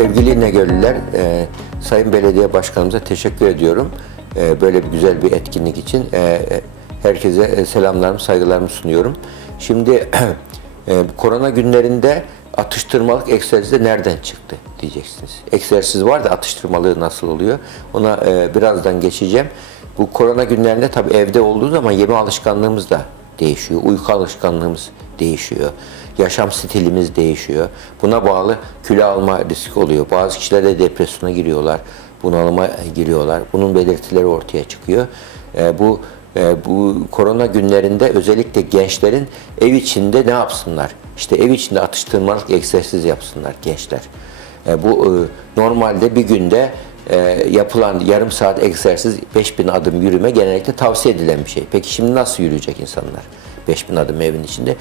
Sevgili İnegöllüler, Sayın Belediye Başkanımıza teşekkür ediyorum. Böyle bir güzel bir etkinlik için. Herkese selamlarımı, saygılarımı sunuyorum. Şimdi korona günlerinde atıştırmalık egzersizi nereden çıktı diyeceksiniz. Egzersiz var da atıştırmalığı nasıl oluyor? Ona birazdan geçeceğim. Bu korona günlerinde tabii evde olduğu zaman yeme alışkanlığımız da değişiyor. Uyku alışkanlığımız değişiyor. Yaşam stilimiz değişiyor. Buna bağlı kilo alma riski oluyor. Bazı kişiler de depresyona giriyorlar. Bunalıma giriyorlar. Bunun belirtileri ortaya çıkıyor. Bu korona günlerinde özellikle gençlerin ev içinde ne yapsınlar? İşte ev içinde atıştırmalık egzersiz yapsınlar gençler. Normalde bir günde yapılan yarım saat egzersiz 5000 adım yürüme genellikle tavsiye edilen bir şey. Peki şimdi nasıl yürüyecek insanlar? 5000 adım evin içinde.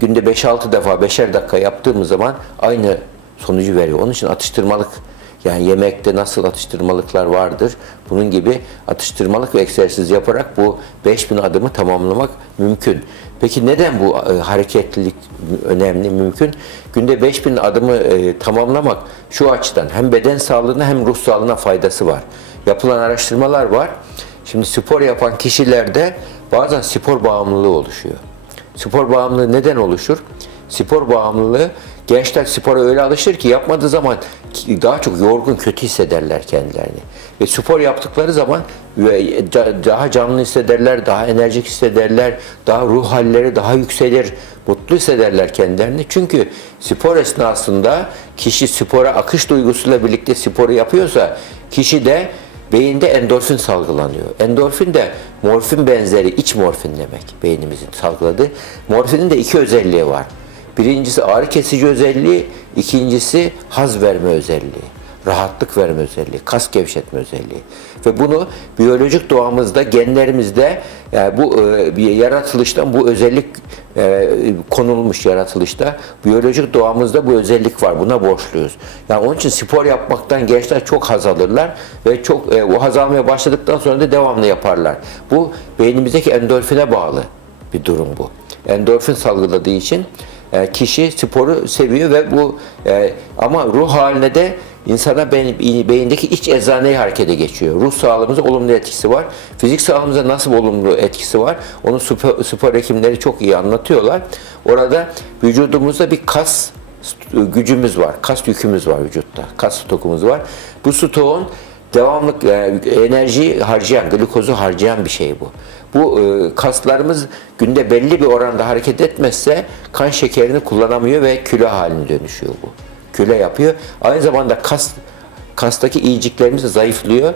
Günde 5-6 defa 5'er dakika yaptığımız zaman aynı sonucu veriyor. Onun için atıştırmalık, yani yemekte nasıl atıştırmalıklar vardır, bunun gibi atıştırmalık ve egzersiz yaparak bu 5000 adımı tamamlamak mümkün. Peki neden bu hareketlilik önemli, mümkün? Günde 5000 adımı tamamlamak şu açıdan hem beden sağlığına hem ruh sağlığına faydası var. Yapılan araştırmalar var. Şimdi spor yapan kişilerde bazen spor bağımlılığı oluşuyor. Spor bağımlılığı neden oluşur? Spor bağımlılığı, gençler spora öyle alışır ki yapmadığı zaman daha çok yorgun, kötü hissederler kendilerini. Ve spor yaptıkları zaman daha canlı hissederler, daha enerjik hissederler, daha ruh halleri daha yükselir, mutlu hissederler kendilerini. Çünkü spor esnasında kişi spora akış duygusuyla birlikte sporu yapıyorsa kişi de beyinde endorfin salgılanıyor. Endorfin de morfin benzeri iç morfin demek, beynimizin salgıladığı. Morfinin de iki özelliği var. Birincisi ağrı kesici özelliği, ikincisi haz verme özelliği, rahatlık verme özelliği, kas gevşetme özelliği. Ve bunu biyolojik doğamızda, genlerimizde, yani bu yaratılıştan bu özellik konulmuş yaratılışta. Biyolojik doğamızda bu özellik var. Buna borçluyuz. Yani onun için spor yapmaktan gençler çok haz alırlar ve çok o haz almaya başladıktan sonra da devamlı yaparlar. Bu beynimizdeki endorfine bağlı bir durum bu. Endorfin salgıladığı için kişi sporu seviyor ve ama ruh haline de insana beyindeki iç eczaneyi harekete geçiyor. Ruh sağlığımıza olumlu etkisi var. Fizik sağlığımıza nasıl olumlu etkisi var? Onu spor hekimleri çok iyi anlatıyorlar. Orada vücudumuzda bir kas gücümüz var. Kas yükümüz var vücutta. Kas stokumuz var. Bu stoğun devamlı enerji harcayan, glikozu harcayan bir şey bu. Bu kaslarımız günde belli bir oranda hareket etmezse kan şekerini kullanamıyor ve kilo haline dönüşüyor bu. Kilo yapıyor. Aynı zamanda kastaki iyiciklerimiz zayıflıyor.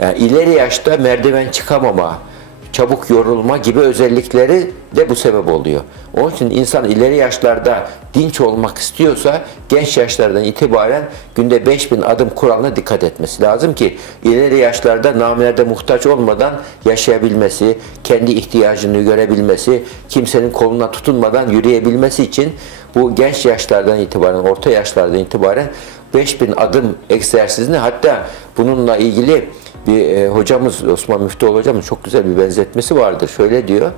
Yani ileri yaşta merdiven çıkamama, çabuk yorulma gibi özellikleri de bu sebep oluyor. Onun için insan ileri yaşlarda dinç olmak istiyorsa genç yaşlardan itibaren günde 5000 adım kuralına dikkat etmesi lazım ki ileri yaşlarda namerde muhtaç olmadan yaşayabilmesi, kendi ihtiyacını görebilmesi, kimsenin koluna tutunmadan yürüyebilmesi için bu genç yaşlardan itibaren, orta yaşlardan itibaren 5000 adım egzersizini, hatta bununla ilgili bir hocamız, Osman Müftüoğlu hocamız çok güzel bir benzetmesi vardır. Şöyle diyor,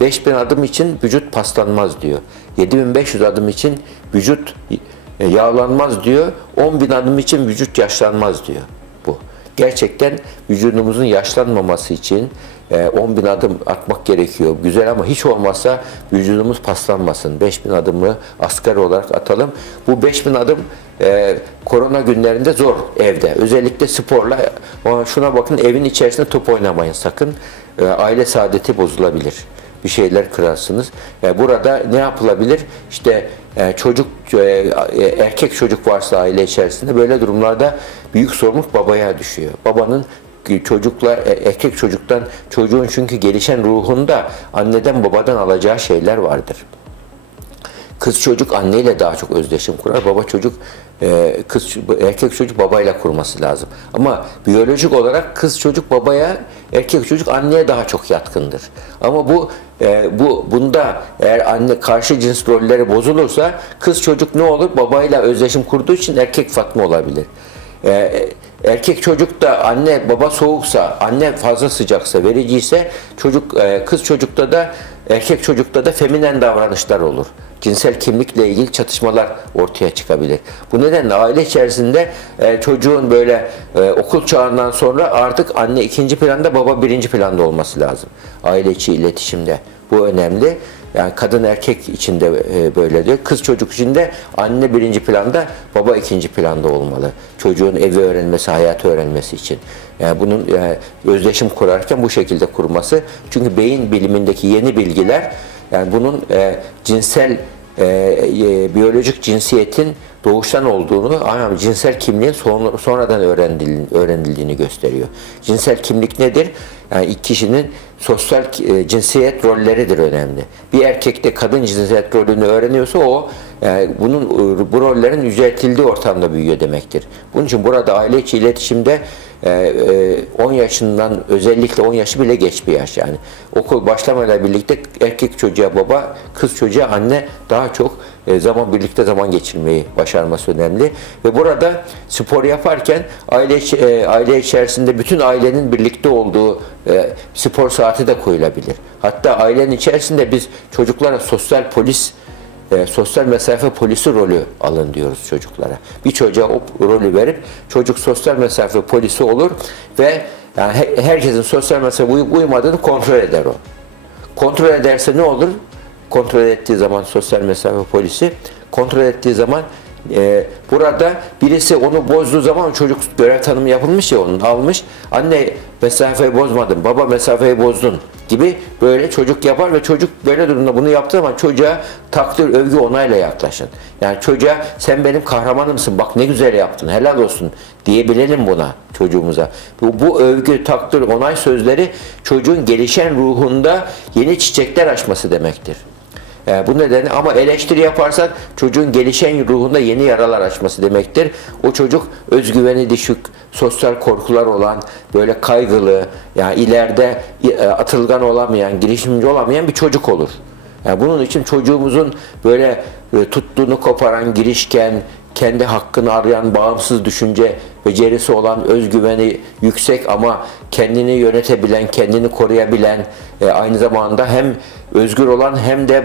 5000 adım için vücut paslanmaz diyor. 7500 adım için vücut yağlanmaz diyor. 10.000 adım için vücut yaşlanmaz diyor. Bu. Gerçekten vücudumuzun yaşlanmaması için 10.000 adım atmak gerekiyor. Güzel ama hiç olmazsa vücudumuz paslanmasın. 5000 adımı asgari olarak atalım. Bu 5000 adım korona günlerinde zor evde. Özellikle sporla. Şuna bakın, evin içerisinde top oynamayın sakın. Aile saadeti bozulabilir. Bir şeyler kırarsınız. Burada ne yapılabilir? İşte erkek çocuk varsa aile içerisinde böyle durumlarda büyük sorumluluk babaya düşüyor. Babanın erkek çocuktan, çocuğun çünkü gelişen ruhunda anneden babadan alacağı şeyler vardır. Kız çocuk anneyle daha çok özdeşim kurar. Erkek çocuk babayla kurması lazım. Ama biyolojik olarak kız çocuk babaya, erkek çocuk anneye daha çok yatkındır. Ama bunda eğer anne karşı cins rolleri bozulursa kız çocuk ne olur? Babayla özdeşim kurduğu için erkek Fatma olabilir. Erkek çocuk da anne baba soğuksa, anne fazla sıcaksa, vericiyse kız çocukta da erkek çocukta da feminen davranışlar olur. Cinsel kimlikle ilgili çatışmalar ortaya çıkabilir. Bu nedenle aile içerisinde çocuğun böyle okul çağından sonra artık anne ikinci planda, baba birinci planda olması lazım. Aile içi iletişimde. Bu önemli. Yani kadın erkek için de böyledir. Kız çocuk için de anne birinci planda, baba ikinci planda olmalı. Çocuğun evi öğrenmesi, hayatı öğrenmesi için. Yani bunun özdeşim kurarken bu şekilde kurması. Çünkü beyin bilimindeki yeni bilgiler, yani bunun cinsel, biyolojik cinsiyetin doğuştan olduğunu, ama cinsel kimliğin sonradan öğrenildiğini gösteriyor. Cinsel kimlik nedir? Yani iki kişinin sosyal cinsiyet rolleridir önemli. Bir erkek de kadın cinsiyet rolünü öğreniyorsa o bu rollerin yüceltildiği ortamda büyüyor demektir. Bunun için burada aile içi iletişimde 10 yaşından, özellikle 10 yaşı bile geç bir yaş yani. Okul başlamayla birlikte erkek çocuğa baba, kız çocuğa anne daha çok birlikte zaman geçirmeyi başarması önemli. Ve burada spor yaparken aile içerisinde bütün ailenin birlikte olduğu spor saati de koyulabilir. Hatta ailenin içerisinde biz çocuklara sosyal mesafe polisi rolü alın diyoruz çocuklara. Bir çocuğa o rolü verip çocuk sosyal mesafe polisi olur ve yani herkesin sosyal mesafe uymadığını kontrol eder o. Kontrol ederse ne olur? Kontrol ettiği zaman sosyal mesafe polisi, kontrol ettiği zaman burada birisi onu bozduğu zaman, çocuk görev tanımı yapılmış ya, onun almış, anne mesafeyi bozmadın, baba mesafeyi bozdun gibi böyle çocuk yapar ve çocuk böyle durumda bunu yaptığı zaman çocuğa takdir, övgü, onayla yaklaşın. Yani çocuğa sen benim kahramanımsın, bak ne güzel yaptın, helal olsun diyebilelim buna, çocuğumuza. Bu övgü, takdir, onay sözleri çocuğun gelişen ruhunda yeni çiçekler açması demektir. Bu nedenle, ama eleştiri yaparsak çocuğun gelişen ruhunda yeni yaralar açması demektir. O çocuk özgüveni düşük, sosyal korkular olan, böyle kaygılı, yani ileride atılgan olamayan, girişimci olamayan bir çocuk olur. Yani bunun için çocuğumuzun böyle tuttuğunu koparan, girişken, kendi hakkını arayan, bağımsız düşünce becerisi olan, özgüveni yüksek ama kendini yönetebilen, kendini koruyabilen, aynı zamanda hem özgür olan hem de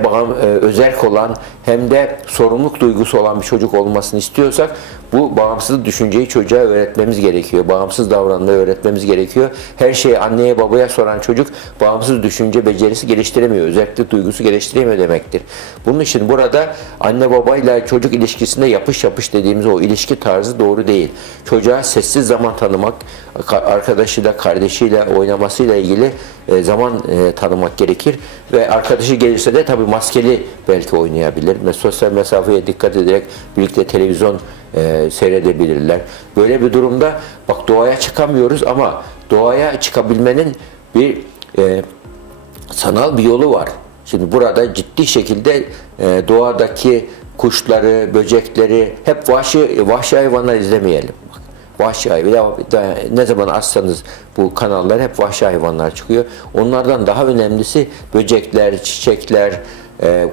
özerk olan hem de sorumluluk duygusu olan bir çocuk olmasını istiyorsak bu bağımsız düşünceyi çocuğa öğretmemiz gerekiyor. Bağımsız davranmayı öğretmemiz gerekiyor. Her şeyi anneye babaya soran çocuk bağımsız düşünce becerisi geliştiremiyor. Özerklik duygusu geliştiremiyor demektir. Bunun için burada anne babayla çocuk ilişkisinde yapış yapış dediğimiz o ilişki tarzı doğru değil. Çocuğa sessiz zaman tanımak, arkadaşıyla, kardeşiyle oynamasıyla ilgili zaman tanımak gerekir. Ve arkadaşı gelirse de tabii maskeli belki oynayabilir. Sosyal mesafeye dikkat ederek birlikte televizyon seyredebilirler. Böyle bir durumda bak, doğaya çıkamıyoruz ama doğaya çıkabilmenin bir sanal bir yolu var. Şimdi burada ciddi şekilde doğadaki kuşları, böcekleri hep vahşi hayvanlar izlemeyelim. Vahşi hayvan, ne zaman açsanız bu kanallar hep vahşi hayvanlar çıkıyor. Onlardan daha önemlisi böcekler, çiçekler,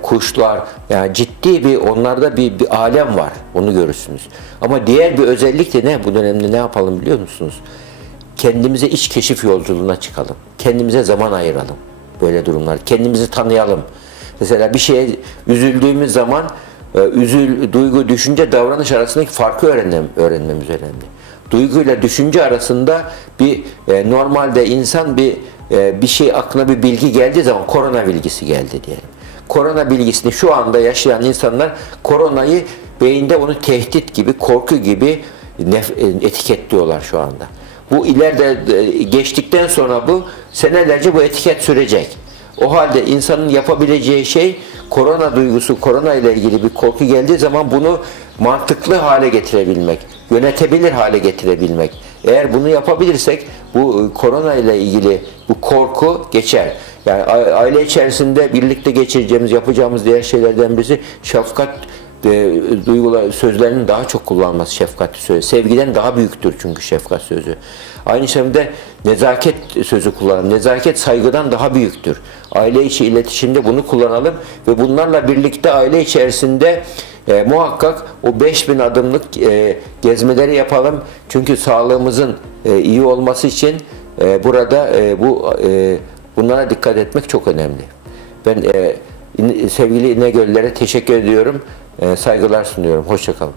kuşlar, yani ciddi bir onlarda bir alem var. Onu görürsünüz. Ama diğer bir özellik de ne? Bu dönemde ne yapalım biliyor musunuz? Kendimize iç keşif yolculuğuna çıkalım. Kendimize zaman ayıralım. Böyle durumlar. Kendimizi tanıyalım. Mesela bir şeye üzüldüğümüz zaman duygu, düşünce, davranış arasındaki farkı öğrenmemiz önemli. Duyguyla düşünce arasında normalde insan bir şey aklına bir bilgi geldiği zaman, korona bilgisi geldi diyelim. Korona bilgisini şu anda yaşayan insanlar koronayı beyinde onu tehdit gibi, korku gibi etiketliyorlar şu anda. Bu ileride geçtikten sonra senelerce bu etiket sürecek. O halde insanın yapabileceği şey, korona duygusu, korona ile ilgili bir korku geldiği zaman bunu mantıklı hale getirebilmek, yönetebilir hale getirebilmek. Eğer bunu yapabilirsek bu korona ile ilgili bu korku geçer. Yani aile içerisinde birlikte geçireceğimiz, yapacağımız diğer şeylerden birisi şefkat duygular, sözlerinin daha çok kullanılması, şefkatli söz. Sevgiden daha büyüktür çünkü şefkat sözü. Aynı şekilde nezaket sözü kullanalım. Nezaket saygıdan daha büyüktür. Aile içi iletişimde bunu kullanalım ve bunlarla birlikte aile içerisinde muhakkak o 5000 adımlık gezmeleri yapalım. Çünkü sağlığımızın iyi olması için burada bunlara dikkat etmek çok önemli. Ben sevgili İnegöllülere teşekkür ediyorum. Saygılar sunuyorum. Hoşça kalın.